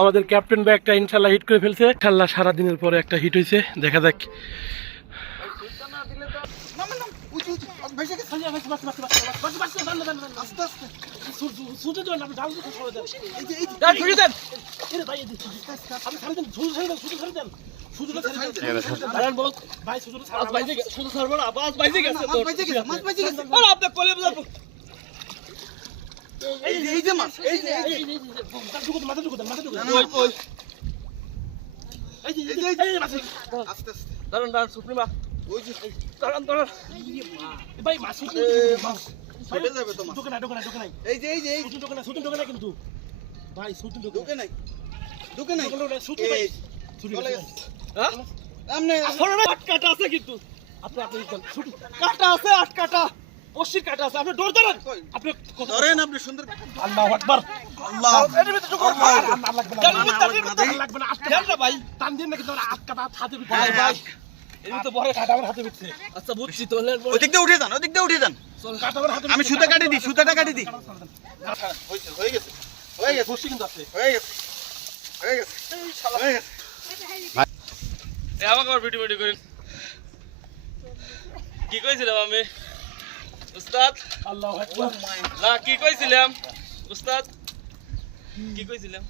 আমাদের ক্যাপ্টেন ব্যাগটা ইনশাল্লাহ হিট করে ফেলছে। ইনশাল্লাহ সারাদিনের পরে একটা হিট হয়েছে, দেখা যাক। আমি সুতা কাটি দিই, সুতাটা কাটি দিই। কি কইছিলাম আমি উস্তাদ? না কি কইছিলাম উস্তাদ? কি কইছিলাম?